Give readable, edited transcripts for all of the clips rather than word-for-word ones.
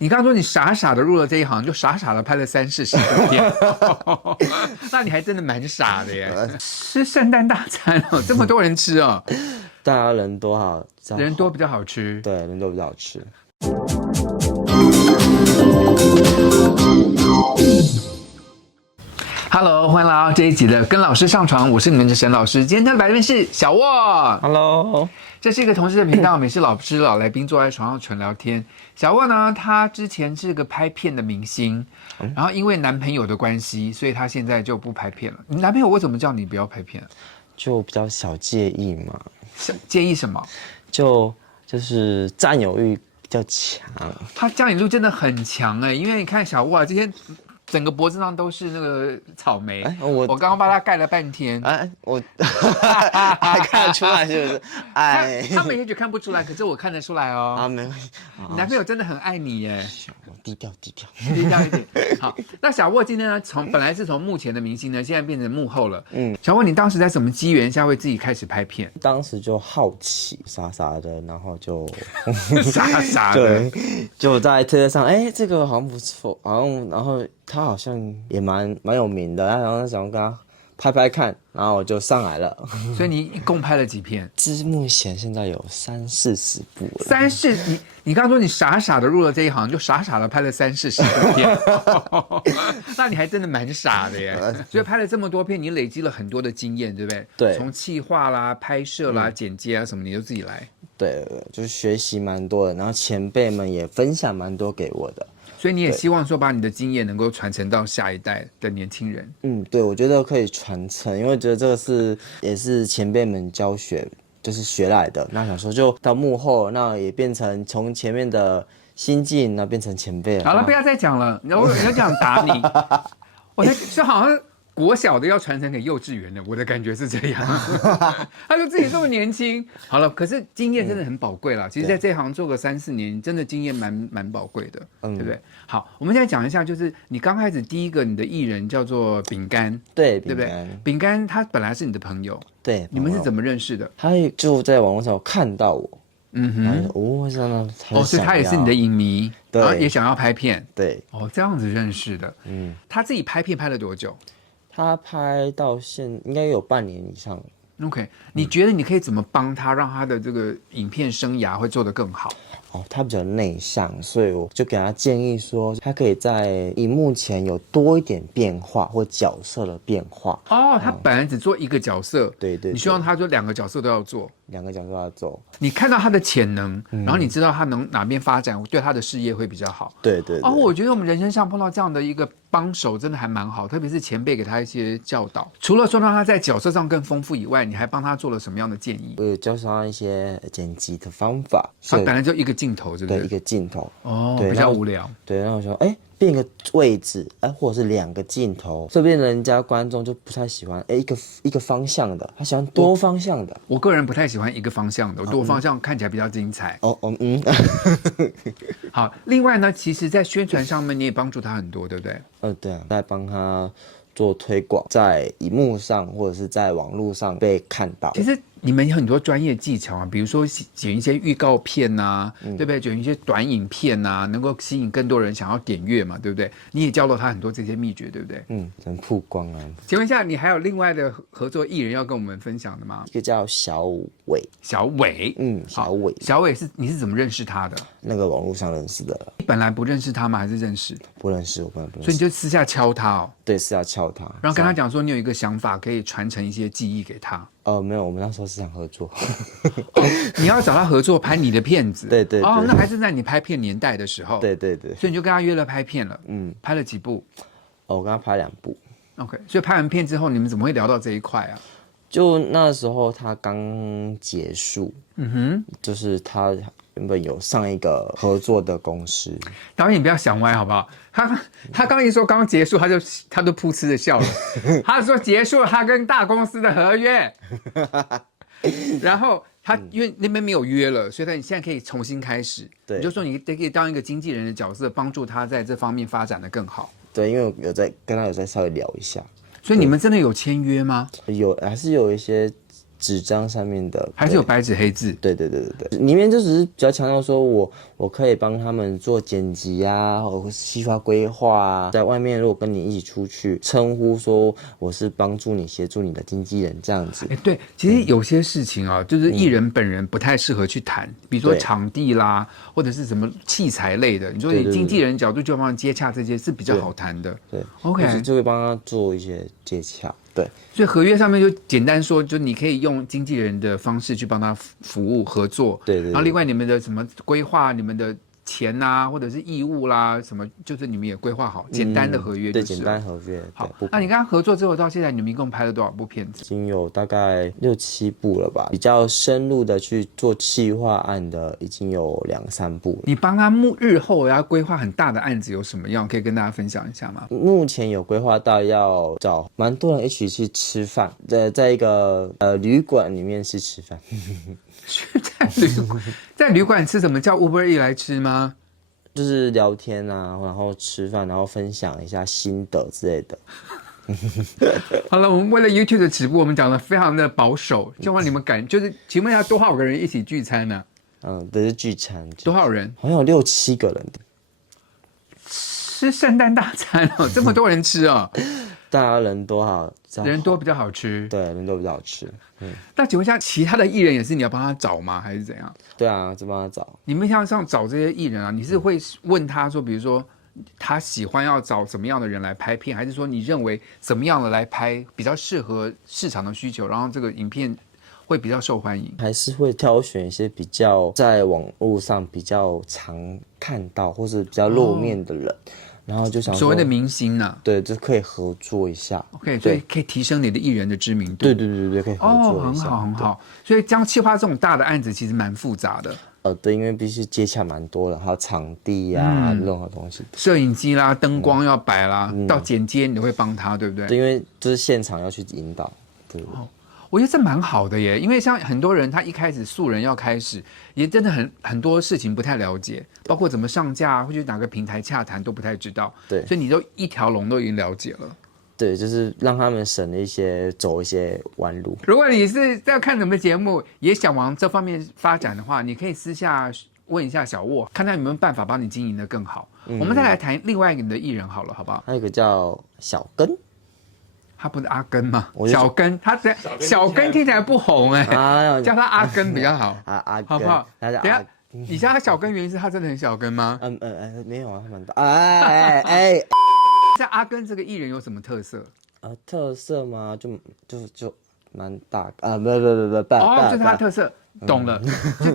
你刚刚说你傻傻的入了这一行，就傻傻的拍了30-40部片，那你还真的蛮傻的耶！吃圣诞大餐哦，这么多人吃哦，大家人多好，人多比较好吃。对，人多比较好吃。Hello，欢迎来到这一集的跟老师上床，我是你们的沈老师。今天的来宾是小沃。Hello，这是一个同事的频道，每次老师老来宾坐在床上纯聊天。小沃呢，他之前是个拍片的明星，然后因为男朋友的关系，所以他现在就不拍片了。你男朋友为什么叫你不要拍片？就比较小介意嘛。介意什么？就是占有欲比较强。他占有欲真的很强哎，因为你看小沃这些。整个脖子上都是那个草莓，我刚刚帮他盖了半天，我还看得出来是不是？他们也许看不出来，可是我看得出来哦。没关系，你男朋友真的很爱你耶。低调低调一点。好，那小沃今天呢，本来是从幕前的明星呢，现在变成幕后了。小沃，你当时在什么机缘下会自己开始拍片？当时就好奇，傻傻的，然后就傻傻的，就在推特上，这个好像不错，然后他好像也蛮有名的，然后想跟他拍拍看，然后我就上来了。所以你一共拍了几片？目前现在有30-40部了。你刚刚说你傻傻的入了这一行，就傻傻的拍了30-40部片，那你还真的蛮傻的耶。所以拍了这么多片，你累积了很多的经验，对不对？对，从企划啦、拍摄啦、剪接啊什么，你都自己来。对，就是学习蛮多的，然后前辈们也分享蛮多给我的。所以你也希望说把你的经验能够传承到下一代的年轻人。对，我觉得可以传承，因为觉得这个也是前辈们教学，就是学来的。那想说就到幕后，那也变成从前面的新进，那变成前辈了。好了，不要再讲了，我要这样打你。我就好像国小的要传承给幼稚园的，我的感觉是这样。他说自己这么年轻，好了，可是经验真的很宝贵啦。其实在这行做个3-4年，真的经验蛮宝贵的，对不对？好，我们现在讲一下，就是你刚开始第一个你的艺人叫做饼干，对不对？饼干他本来是你的朋友，对，你们是怎么认识的？他就在网络上看到我。所以他也是你的影迷，对，然后也想要拍片，对，这样子认识的。他自己拍片拍了多久？他拍到应该有半年以上了。OK， 你觉得你可以怎么帮他，让他的这个影片生涯会做得更好？他比较内向，所以我就给他建议说，他可以在荧幕前有多一点变化或角色的变化。他本来只做一个角色，对，你希望他就2个角色都要做，2个角色都要做。你看到他的潜能，然后你知道他能哪边发展，对他的事业会比较好。对。我觉得我们人生上碰到这样的一个帮手，真的还蛮好，特别是前辈给他一些教导。除了说让他在角色上更丰富以外，你还帮他做了什么样的建议？我有教他一些剪辑的方法。他本来就一个镜头，是不是？对，一个镜头。比较无聊。对，然后我说，变个位置，或者是2个镜头，这边人家观众就不太喜欢，一个方向的，他喜欢多方向的。我个人不太喜欢一个方向的，多方向看起来比较精彩。好，另外呢，其实在宣传上面你也帮助他很多，对不对？对啊，在帮他做推广，在荧幕上或者是在网络上被看到。其实你们有很多专业技巧啊，比如说剪一些预告片啊，对不对？剪一些短影片啊，能够吸引更多人想要点阅嘛，对不对？你也教了他很多这些秘诀，对不对？能曝光啊。请问一下，你还有另外的合作艺人要跟我们分享的吗？一个叫小伟。小伟，小伟你是怎么认识他的？那个网络上认识的。你本来不认识他吗？还是认识？不认识，我本来不认识。所以你就私下敲他哦？对，私下敲他，然后跟他讲说你有一个想法，可以传承一些技艺给他。没有，我们那时候是想合作。你要找他合作拍你的片子？对。那还是在你拍片年代的时候。对。所以你就跟他约了拍片了。拍了几部？我跟他拍2部。OK， 所以拍完片之后，你们怎么会聊到这一块啊？就那时候他刚结束，就是他原本有上一个合作的公司。导演不要想歪好不好？他刚一说刚结束，他就噗嗤的笑了。他说结束了他跟大公司的合约，然后他因为那边没有约了，所以你现在可以重新开始。对，你就说你可以当一个经纪人的角色，帮助他在这方面发展的更好。对，因为我跟他有在稍微聊一下。所以你们真的有签约吗？还是有一些纸张上面的，还是有白纸黑字。对，里面就只是比较强调说我可以帮他们做剪辑啊，或者细化规划啊，在外面如果跟你一起出去，称呼说我是帮助你、协助你的经纪人这样子。对，其实有些事情啊，就是艺人本人不太适合去谈，比如说场地啦，或者是什么器材类的。你说以经纪人角度就帮他接洽这些是比较好谈的。对，OK， 就会帮他做一些接洽。对，所以合约上面就简单说，就你可以用经纪人的方式去帮他服务合作。对，然后另外你们的什么规划，你们的钱啊，或者是义务啦，什么就是你们也规划好，简单的合约就是。对，简单合约。好，那你跟他合作之后到现在，你们一共拍了多少部片子？已经有大概6、7部了吧，比较深入的去做企划案的已经有2、3部了。你帮他日后要规划很大的案子有什么样，可以跟大家分享一下吗？目前有规划到要找蛮多人一起去吃饭，在一个旅馆里面去吃饭。在旅馆吃什么？叫 Uber E 来吃吗？就是聊天啊，然后吃饭，然后分享一下心得之类的。好了，我们为了 YouTube 的直播，我们讲的非常的保守，希望你们就是请问一下多少个人一起聚餐呢？对，是聚餐。多少人？好像有6、7个人。吃圣诞大餐哦，这么多人吃哦。大家人多好，人多比较好吃。对，人多比较好吃。那请问一下，其他的艺人也是你要帮他找吗？还是怎样？对啊，就帮他找。你们像找这些艺人啊，你是会问他说，比如说他喜欢要找什么样的人来拍片，还是说你认为怎么样的来拍比较适合市场的需求，然后这个影片会比较受欢迎？还是会挑选一些比较在网络上比较常看到或是比较露面的人。然后就想说所谓的明星啊，对，就可以合作一下。OK， 所以可以提升你的艺人的知名度。对，可以合作一下。很好。所以将企划这种大的案子其实蛮复杂的。对，因为必须接洽蛮多的，还有场地啊，任何东西，摄影机啦、灯光要摆啦，到剪接你会帮他，对不对？对，因为就是现场要去引导。对。我觉得这蛮好的耶，因为像很多人他一开始素人要开始，也真的很多事情不太了解，包括怎么上架，或者哪个平台洽谈都不太知道。对，所以你都一条龙都已经了解了。对，就是让他们省了走一些弯路。如果你是在看什么节目，也想往这方面发展的话，你可以私下问一下小沃，看他有没有办法帮你经营得更好。我们再来谈另外一个的艺人好了，好不好？还有一个叫小根。他不是阿根吗？小根，他小根听起来不红哎，叫他阿根比较好。阿根，好不好？等一下，你叫他小根原因是他真的很小根吗？没有啊，他蛮大。像阿根这个艺人有什么特色？特色吗？就蛮大不，这是他的特色。懂了，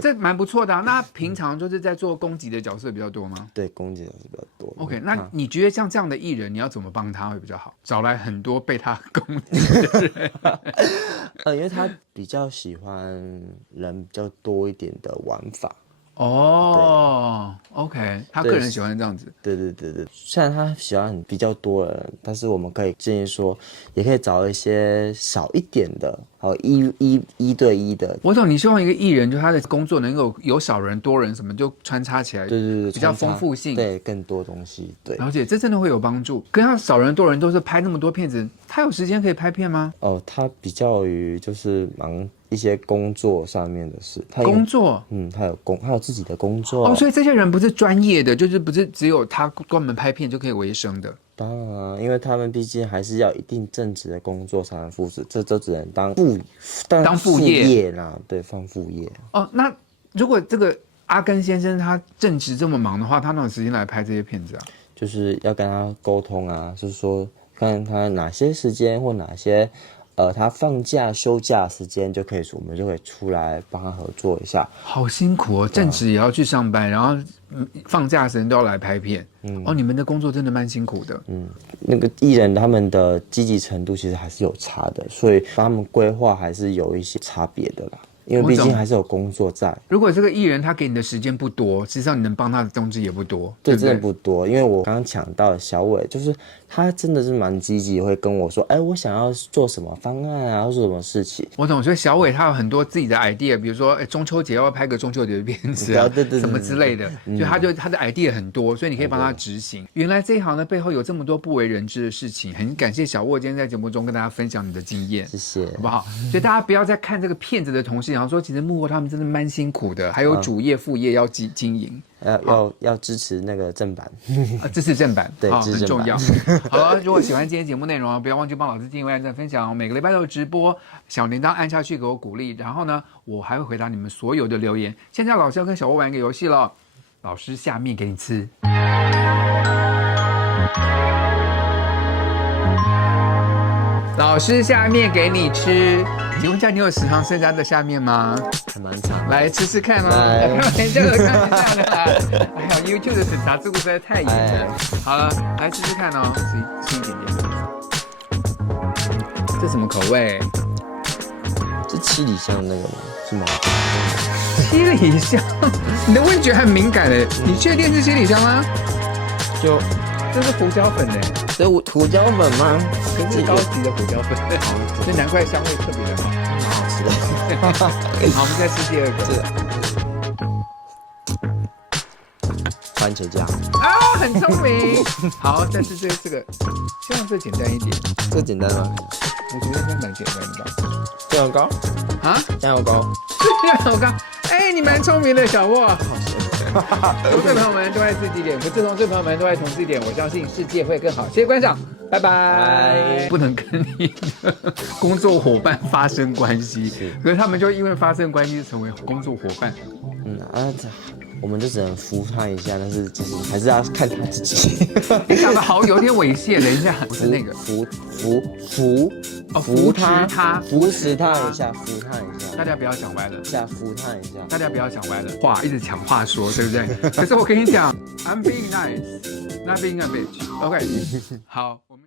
这蛮不错的啊。那平常就是在做攻击的角色比较多吗？对，攻击的角色比较多。OK， 那你觉得像这样的艺人，你要怎么帮他会比较好？找来很多被他攻击的人。因为他比较喜欢人比较多一点的玩法。OK， 他个人喜欢这样子。对，虽然他喜欢比较多的人，但是我们可以建议说，也可以找一些少一点的，好一对一的。我懂，你希望一个艺人，就他的工作能够有少人、多人什么就穿插起来，对，比较丰富性，对，更多东西，对。了解，这真的会有帮助。跟他少人、多人都是拍那么多片子，他有时间可以拍片吗？他比较于就是忙一些工作上面的事。工作，他有自己的工作。所以这些人不是专业的，就是不是只有他专门拍片就可以为生的。当然，因为他们毕竟还是要一定正职的工作才能付职，这只能当副业啦，对，放副业。那如果这个阿根先生他正职这么忙的话，他哪有时间来拍这些片子啊？就是要跟他沟通啊，就是说看他哪些时间或哪些他放假休假时间就可以，我们就可以出来帮他合作一下。好辛苦哦，正职也要去上班，然后放假时间都要来拍片。你们的工作真的蛮辛苦的。那个艺人他们的积极程度其实还是有差的，所以帮他们规划还是有一些差别的啦。因为毕竟还是有工作在。如果这个艺人他给你的时间不多，实际上你能帮他的东西也不多，对，对不对？真的不多。因为我刚刚讲到的小伟，就是他真的是蛮积极，会跟我说，哎，我想要做什么方案啊，或做什么事情。我懂，所以小伟他有很多自己的 idea，比如说中秋节要不要拍个中秋节的片子啊，对什么之类的，他的 idea 很多，所以你可以帮他执行。原来这一行的背后有这么多不为人知的事情，很感谢小沃今天在节目中跟大家分享你的经验，谢谢，好不好？所以大家不要再看这个骗子的同事，然后说其实幕后他们真的蛮辛苦的，还有主业副业要经营。要支持那个正版，支持正版，对，很重要。好了，如果喜欢今天节目内容，不要忘记帮老师订阅、按赞、分享。每个礼拜都有直播，小铃铛按下去给我鼓励。然后呢，我还会回答你们所有的留言。现在老师要跟小沃玩一个游戏了，老师下面给你吃。老师下面给你吃，请问一下，你有时常剩下的下面吗？还蛮长，来吃吃看哦。来，这个看一下的。哎呀 ，YouTube 的审查制度实在太严了。好了，来吃吃看哦，吃一点点。这什么口味？是七里香那个吗？是吗？七里香，你的味觉很敏感的，你确定是七里香吗？这是胡椒粉呢。这胡椒粉吗？这是高级的胡椒粉，所以难怪香味特别的好，蛮好吃的。好，我们再吃第二个。番茄酱啊，很聪明。好，再吃这个，希望这简单一点。这简单吗？我觉得应该蛮简单的吧。酱油膏啊，酱油膏。酱油膏。哎，你蛮聪明的，小沃。同事朋友们都爱自己点，不是同事朋友们都爱同事点。我相信世界会更好。谢谢观赏，拜拜。不能跟你的工作伙伴发生关系，可是他们就因为发生关系成为工作伙伴。我们就只能扶他一下，但是就是还是要看他自己。你讲的好有点猥亵，等一下，不是那个扶持他一下，扶他一下。大家不要讲歪了，扶他一下。大家不要讲歪了，话一直抢话说，对不对？可是我跟你讲 ，I'm being nice, not being a bitch. OK， 好，我们。